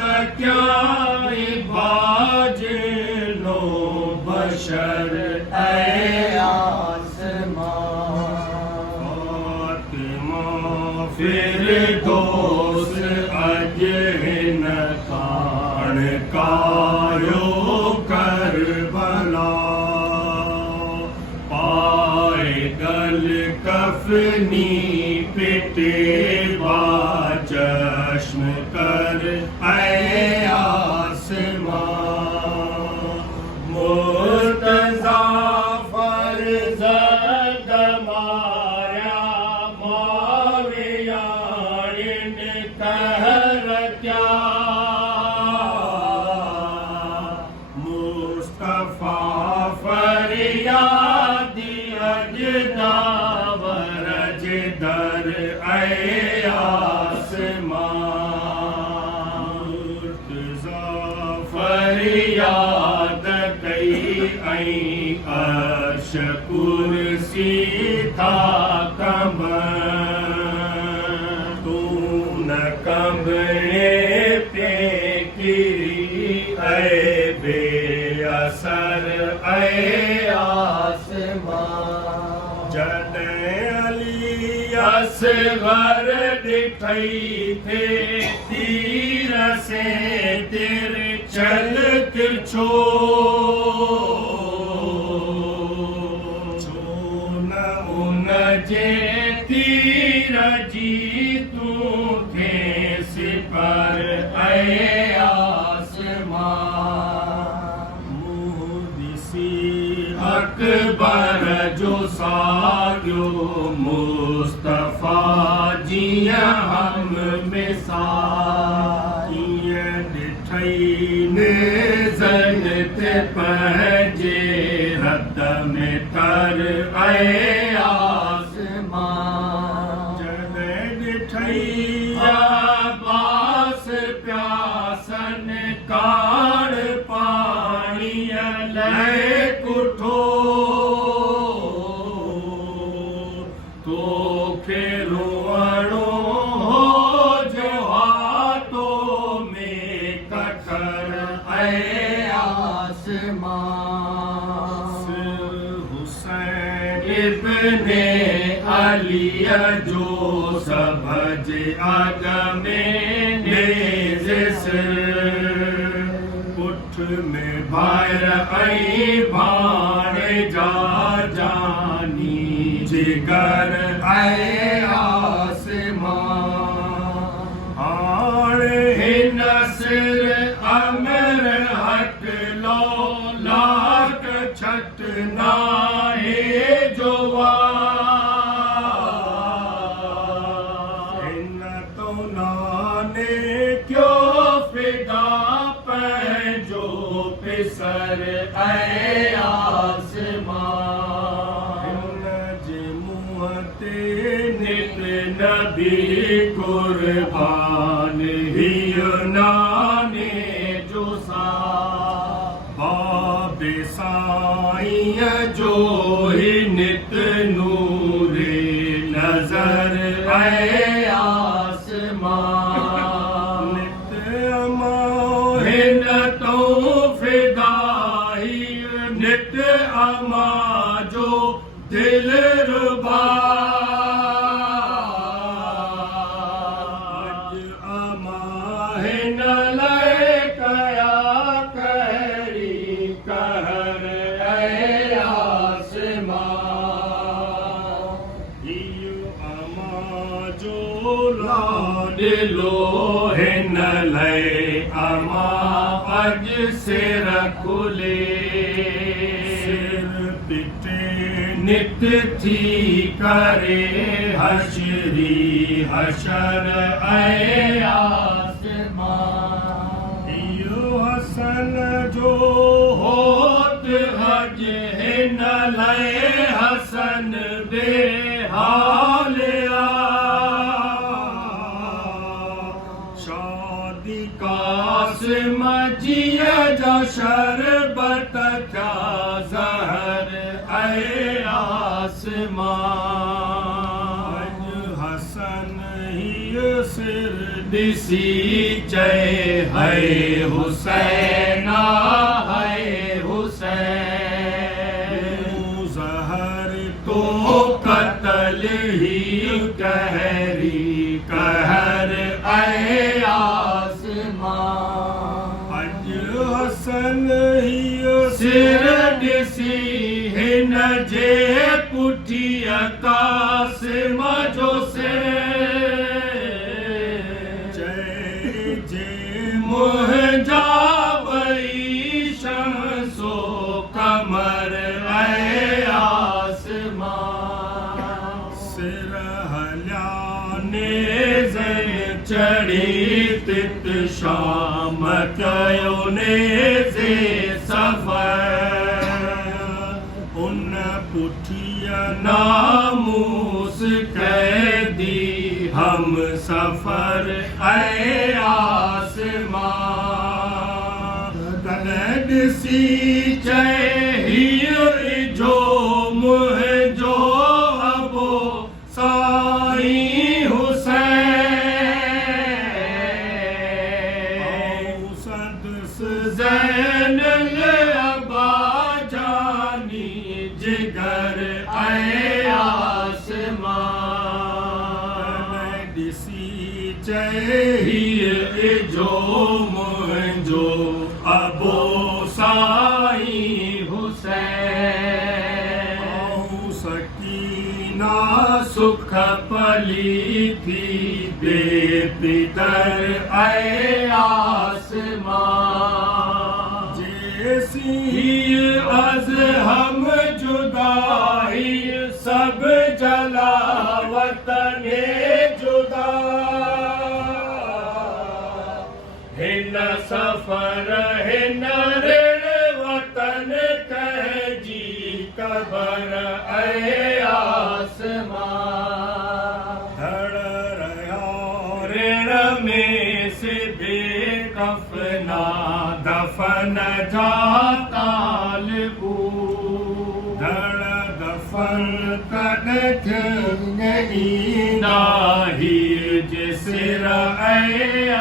क्या बाज लो बशर ऐ आसमां फातिमा फिर दोस अज हिन कान कायो करबला पाए गल कफनी पिटे चश्म कर ऐ आसमां मुर्तज़ा फरज़द मारिया मावियान कहर क्या मुस्तफ़ा फरियादी अजदा वरज दर ऐ फरियाद कई ऐं अर्श कुर्सी था कम तू न कमने पे किरी ऐ बेअसर ऐ आसमां जॾहिं अली असग़र ॾिठई थे तीर से तेरे चल तिरछो छो न उन जे तीर जी तू थे सिपर ऐ आसमां मुँह दिसी अकबर जो साॻियो मुस्तफ़ा जीअं हम मिसाल ज़न ते पंहिंजे हथ में तर ऐ आसमां जॾहिं ॾिठई अब्बास प्यासन काड़ पाणीअ लाइ कुठो तोखे रोअणो हो जो हाथो में कठर ऐ हुसैन इब्ने अलीअ जो सभज अग में नेज़ पुठ में भायर ऐं भाणेजा जानी जिगर ऐ आसमां हाणे हिन सिर अमर हट लो लाट छट नाहे जो हिन तो नाने क्यों फिदा पंहिंजो पिसर ऐ आसमां हिन जे मुंहं ते नित नबी कुर्बान हियो नाने जो सा बाबे साईं जो ही नित नूरे नजर ऐ आसमां नित अमा हिन तो फिदाई नित अमा जो दिल रुबा हिन लाइ कया कहिड़ी कहर ऐ आसमां इहो अमा जो लाॾिलो हिन लाइ अमा अॼु सिर खुले सिर पिटे नित थी करे हशरी हशर ऐ हसन जो होत हज हिन लाइ हसन बेहालिया शादी कासिम जीअ जा शरबत थिया ज़हर ऐ आसमां हसन हीअ सिर दिसी जय है हुसैना है हुसैन जहर तो कत्ल ही कहरी कहर ऐ आसमां अज हसन ही सिर दिसी हिन जे पुठी आकाश मजो से मुझा वही शमसो कमर ऐ आसमां सिर हल्याने जन चढ़ी तित शाम कयो ने से सफर उन पुठिया नामूस कैदी हम सफर ऐ आसमां दिसी चाहिए जो मुझो अबो साईं हुसैन सदस ज़ैन अबा जानी जिगर ऐ आसमां दिसी चाहिए जो मुझो अबो साईं हुसैन सकीना सुख पली थी दे पितर ऐ आसमां जैसी अज हम जुदाई सब जला वतने जुदा हिन सफर हिन ऋण वतन कह जी कबर ऐ आसमां धड़ रहा ऋण में से बेकफना दफन जाता लबू धड़ दफन कद नहीं नाही जिसर ऐ